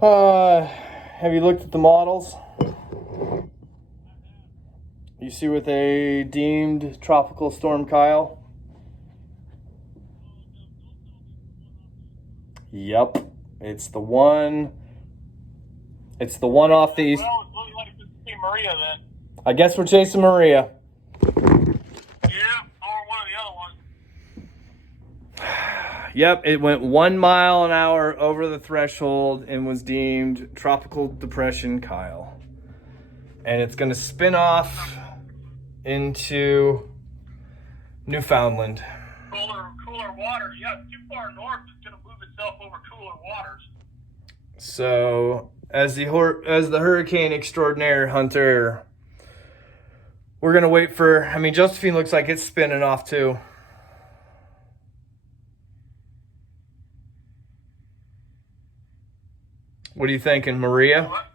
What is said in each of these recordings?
Have you looked at the models? You see what they deemed Tropical Storm Kyle? Yep. It's the one off the east. Well, it's looking like it's Maria then. I guess we're chasing Maria. Yeah, or one of the other ones. Yep, it went 1 mile an hour over the threshold and was deemed Tropical Depression Kyle. And it's going to spin off into Newfoundland. Cooler waters. Yeah, it's too far north. It's going to move itself over cooler waters. So, as the hurricane extraordinaire hunter, we're going to wait for, Josephine looks like it's spinning off too. What are you thinking, Maria? What?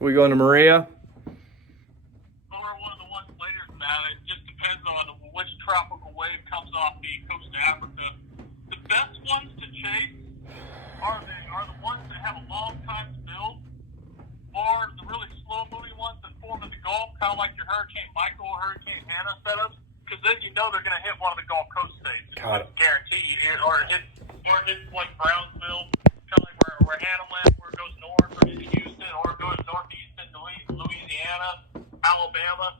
We going to Maria? Or one of the ones later than that. It just depends on which tropical wave comes off the coast of Africa. The best ones to chase are the ones that have a long time to build, or the really slow moving ones that form in the Gulf, kind of like your Hurricane Michael or Hurricane Hannah setups, because then you know they're going to hit one of the Gulf Coast states. Got it. Guaranteed. Or hit like Brownsville, kind of like where Hannah went, where it goes north, or into Houston, or it goes northeast into Louisiana, Alabama,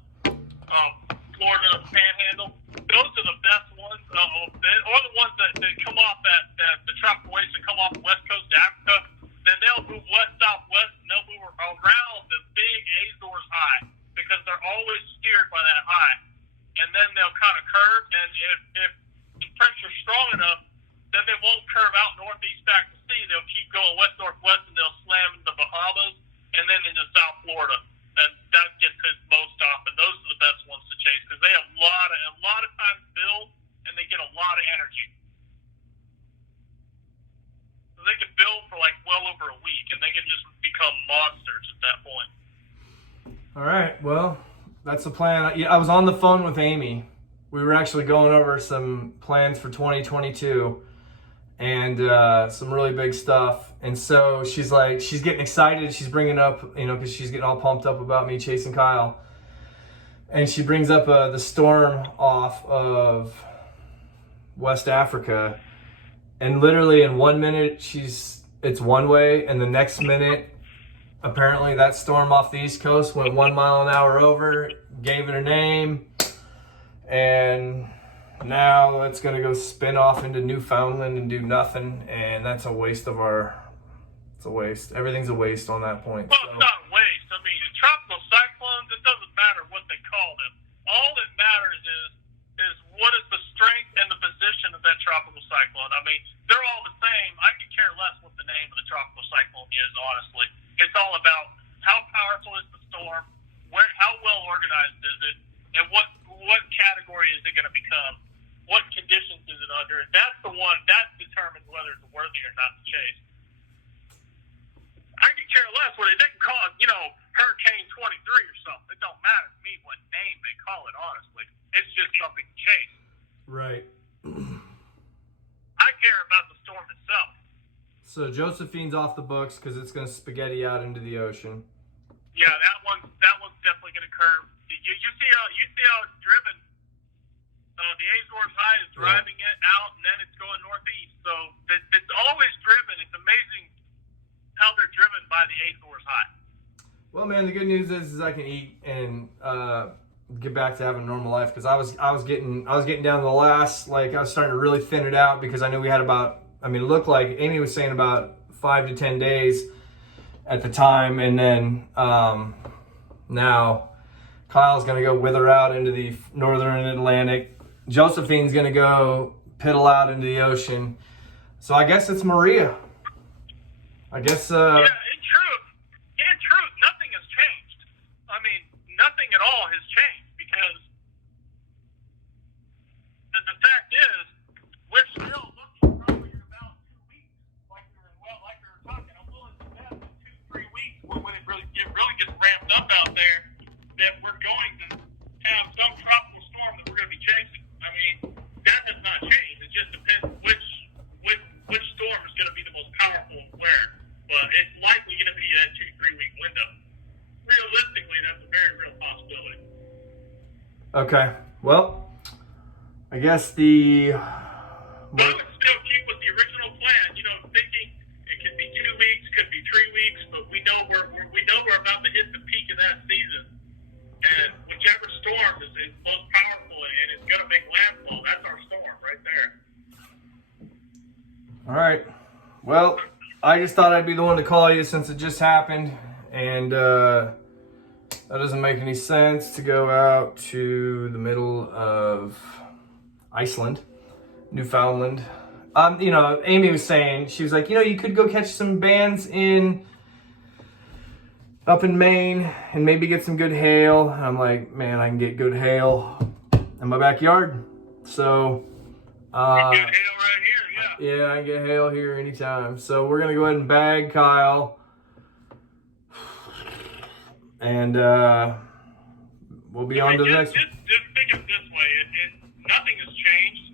Florida Panhandle. Those are the best ones, or the ones that come off the tropical waves that come off the west coast of Africa. Then they'll move west southwest, and they'll move around the big Azores high because they're always steered by that high. And then they'll kind of curve, and if the pressure's strong enough, then they won't curve out northeast back to sea. They'll keep going west northwest, and they'll slam into the Bahamas and then into South Florida. And that gets hit most often. Those are the best ones to chase because they have a lot of time to build, and they get a lot of energy. So they can build for like well over a week, and they can just become monsters at that point. All right, well, that's the plan. I was on the phone with Amy. We were actually going over some plans for 2022 and some really big stuff. And so she's getting excited. She's bringing up, because she's getting all pumped up about me chasing Kyle. And she brings up the storm off of West Africa. And literally in 1 minute, it's one way. And the next minute, apparently that storm off the East Coast went 1 mile an hour over, gave it a name. And now it's going to go spin off into Newfoundland and do nothing. And that's a waste of it's a waste. Everything's a waste on that point. Well, it's not a waste. I mean, tropical cyclones, it doesn't matter what they call them. All that matters is what is the strength and the position of that tropical cyclone. I mean, they're all the same. I could care less what the name of the tropical cyclone is, honestly. It's all about how powerful is the storm, how well organized is it, and what category is it going to become? What conditions is it under? That's the one that determines whether it's worthy or not to chase. I could care less what it didn't call it, Hurricane 23 or something. It don't matter to me what name they call it, honestly. It's just something to chase. Right. I care about the storm itself. So Josephine's off the books because it's going to spaghetti out into the ocean. Yeah, that one's definitely going to curve. You see how it's driven. The Azores high is driving it out, and then it's going northeast. So it's always driven. It's amazing how they're driven by the Azores high. Well, man, the good news is I can eat and get back to having a normal life because I was getting down to the last, I was starting to really thin it out because I knew we had it looked like Amy was saying about 5 to 10 days at the time, and then now Kyle's going to go wither out into the northern Atlantic. Josephine's going to go piddle out into the ocean. So I guess it's Maria. I guess... Yeah, in truth, nothing has changed. I mean, nothing at all has changed because the fact is, we're still looking probably in about 2 weeks, like we were talking. I'm willing to bet in 2-3 weeks when it really gets ramped up out there, that we're going to have some tropical storm that we're going to be chasing. I mean, that has not changed. It just depends which storm is going to be the most powerful and where. But it's Okay. Well, I guess the. But I would still keep with the original plan. You know, thinking it could be 2 weeks, could be 3 weeks, but we know we're about to hit the peak of that season. And whichever storm is most powerful and it's going to make landfall, that's our storm right there. All right. Well, I just thought I'd be the one to call you since it just happened, and that doesn't make any sense to go out to the middle of Iceland, Newfoundland. You know, Amy was saying, she was like, you know, you could go catch some bands up in Maine and maybe get some good hail. And I'm like, man, I can get good hail in my backyard. So, Get hail right here, yeah, I can get hail here anytime. So we're gonna go ahead and bag Kyle, and we'll be on to the next. Just think of it this way: nothing has changed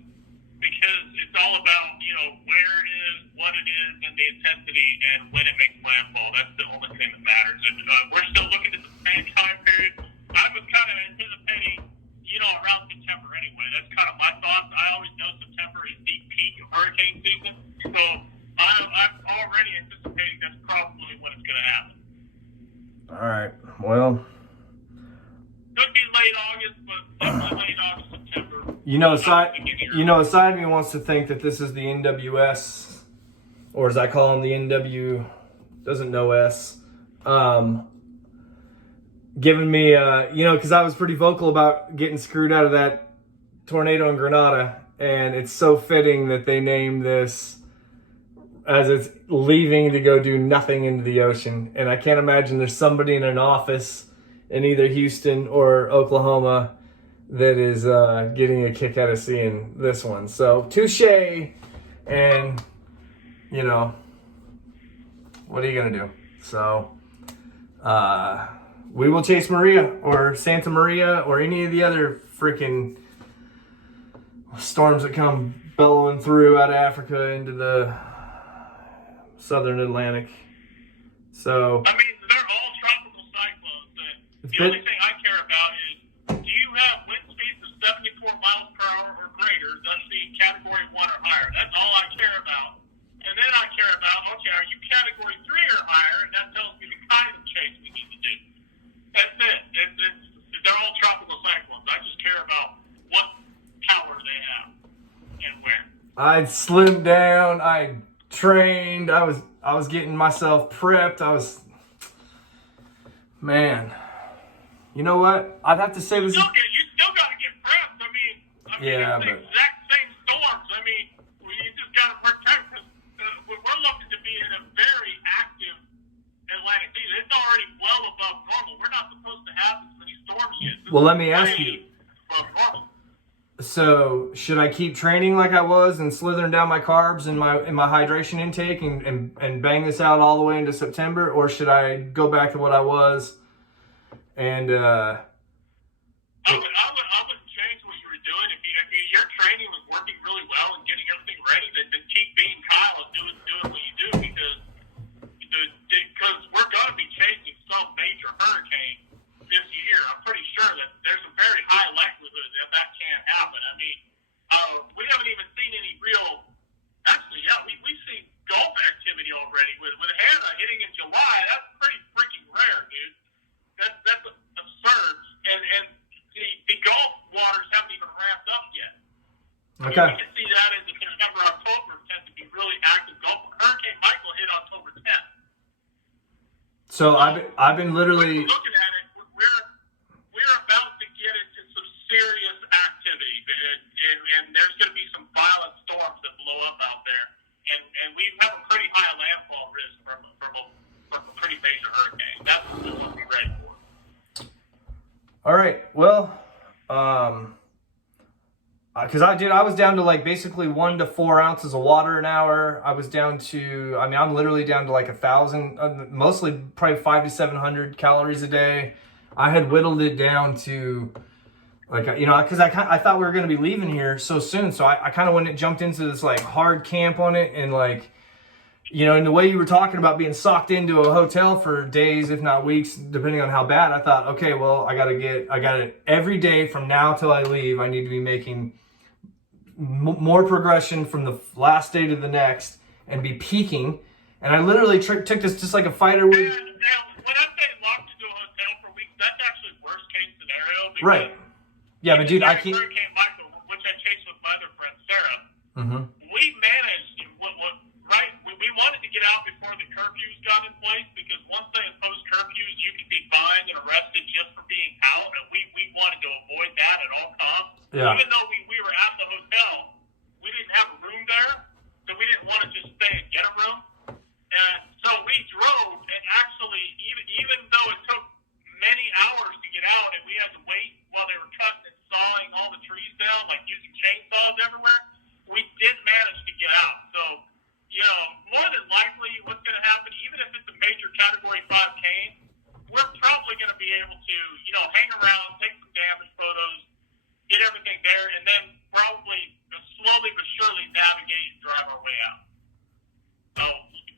because it's all about where it is, what it is, and the intensity, and when it makes landfall. That's the only thing that matters. And we're still looking at the same time period. I was kind of anticipating, around September anyway. That's kind of my thoughts. I always know September is the peak of hurricane season, so I'm already anticipating that's probably when it's going to happen. All right. Well, could be late August, but definitely late August, September. A side of me wants to think that this is the NWS, or as I call them, the NW doesn't know S. Giving me, because I was pretty vocal about getting screwed out of that tornado in Grenada, and it's so fitting that they named this as it's leaving to go do nothing into the ocean. And I can't imagine there's somebody in an office in either Houston or Oklahoma that is getting a kick out of seeing this one. So, touche, and, what are you going to do? So, we will chase Maria or Santa Maria or any of the other freaking storms that come bellowing through out of Africa into the southern Atlantic. So, I mean, they're all tropical cyclones. The only thing I care about is, do you have wind speeds of 74 miles per hour or greater, thus being category 1 or higher? That's all I care about. And then I care about, okay, are you category 3 or higher? And that tells me the kind of chase we need to do. That's it. They're all tropical cyclones. I just care about what power they have and where. I slimmed down. I trained. I was getting myself prepped. Man. You know what? I'd have to say this. You still got to get prepped. I mean, yeah, it's the exact same storms. I mean, you just got to protect us. We're looking to be in a very active Atlantic season. It's already well above normal. We're not supposed to have this many storms yet. Well, let me ask you. So, should I keep training like I was and slithering down my carbs and my hydration intake and bang this out all the way into September, or should I go back to what I was and I wouldn't change what you were doing. If your training was working really well and getting everything ready, then keep being Kyle and doing what you do, because we're going to be chasing some major hurricane this year. I'm pretty sure that there's a very high likelihood that can't happen. I mean, we haven't even seen any real. Actually, yeah, we've seen Gulf activity already with Hannah hitting in July. That's pretty freaking rare, dude. That's absurd. And the Gulf waters haven't even ramped up yet. okay. We can see that in September, October tend to be really active Gulf. Hurricane Michael hit October 10th. So I've been literally looking at it. We're about to get into some serious activity, and there's going to be some violent storms that blow up out there, and we have a pretty high landfall risk from a pretty major hurricane. That's what we want to be ready for. all right. Well, because I was down to like basically 1 to 4 ounces of water an hour. I was down to, I'm literally down to like 1,000, mostly probably 500 to 700 calories a day. I had whittled it down to like, because I thought we were going to be leaving here so soon. So I kind of jumped into this like hard camp on it and like you know, and the way you were talking about being socked into a hotel for days, if not weeks, depending on how bad, I thought, okay, well, I got to every day from now till I leave, I need to be making more progression from the last day to the next and be peaking. And I literally took this just like a fighter would. Now, when I say locked into a hotel for weeks, that's actually worst case scenario. Right. Yeah, but dude, I can't. Hurricane Michael, which I chased with my other friend Sarah, Mm-hmm. we managed. We wanted to get out before the curfews got in place because once they impose curfews, you can be fined and arrested just for being out, and we wanted to avoid that at all costs. Yeah. Even though we were at the hotel, we didn't have a room there, so we didn't want to just stay and get a room. And so we drove, and actually, even though it took many hours to get out, and we had to wait while they were cutting and sawing all the trees down, like using chainsaws everywhere, we did manage to get out. So, you know, more than likely, what's going to happen, even if it's a major Category 5 cane, we're probably going to be able to, you know, hang around, take some damage photos, get everything there, and then probably slowly but surely navigate and drive our way out. So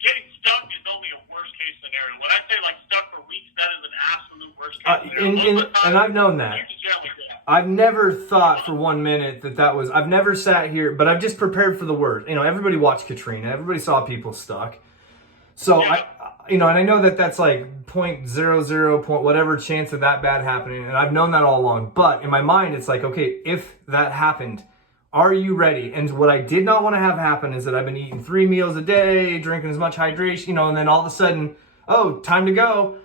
getting stuck is only a worst case scenario. When I say like stuck for weeks, that is an absolute worst case scenario. And I've known that. You can generally do that. I've never thought for 1 minute that was. I've never sat here, but I've just prepared for the worst. You know, everybody watched Katrina. Everybody saw people stuck. So Yeah. and I know that that's like 0.00 point whatever chance of that bad happening, and I've known that all along. But in my mind, it's like, okay, if that happened, are you ready? And what I did not want to have happen is that I've been eating 3 meals a day, drinking as much hydration, you know, and then all of a sudden, oh, time to go.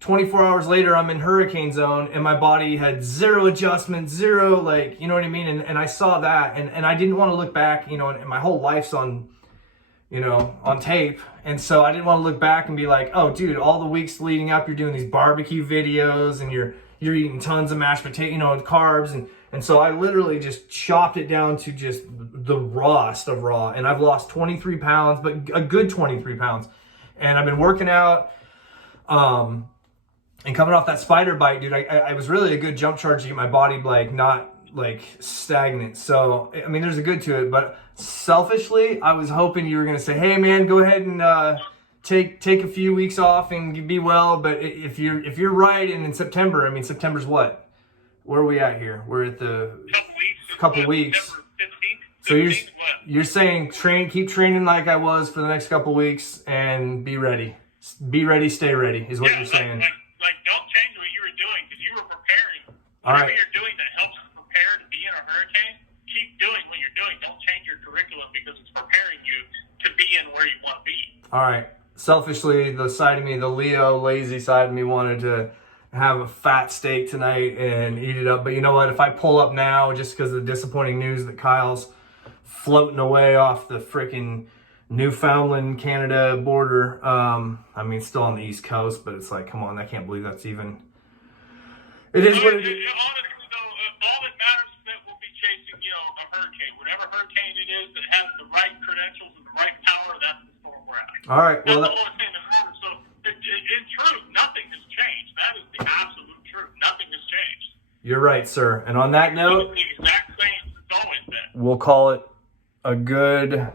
24 hours later, I'm in hurricane zone, and my body had zero adjustment, zero, like, you know what I mean? And I saw that, and I didn't want to look back, you know, and my whole life's on, you know, on tape. And so I didn't want to look back and be like, oh, dude, all the weeks leading up, you're doing these barbecue videos, and you're eating tons of mashed potato, you know, and carbs, and so I literally just chopped it down to just the rawest of raw, and I've lost 23 pounds, but a good 23 pounds, and I've been working out, and coming off that spider bite, dude, I was really a good jump charge to get my body like not like stagnant. So I mean, there's a good to it, but selfishly, I was hoping you were gonna say, "Hey, man, go ahead and take a few weeks off and be well." But if you're right, and in September, I mean, September's what? Where are we at here? We're at the couple weeks. So you're saying keep training like I was for the next couple weeks, and be ready, stay ready, is what you're saying. Like, don't change what you were doing because you were preparing. All Whatever right. you're doing that helps you prepare to be in a hurricane, keep doing what you're doing. Don't change your curriculum because it's preparing you to be in where you want to be. All right. Selfishly, the side of me, the Leo lazy side of me, wanted to have a fat steak tonight and eat it up. But you know what? If I pull up now just because of the disappointing news that Kyle's floating away off the freaking Newfoundland, Canada border. I mean, still on the East Coast, but it's like, come on, I can't believe that's even. It is what it is. Honestly, though, all that matters is that we'll be chasing, you know, a hurricane. Whatever hurricane it is that has the right credentials and the right power, that's the storm we're at. All right. Well, That's the only thing that matters. So, in truth, nothing has changed. That is the absolute truth. Nothing has changed. you're right, sir. And on that note, It's the exact same as it's always been. we'll call it a good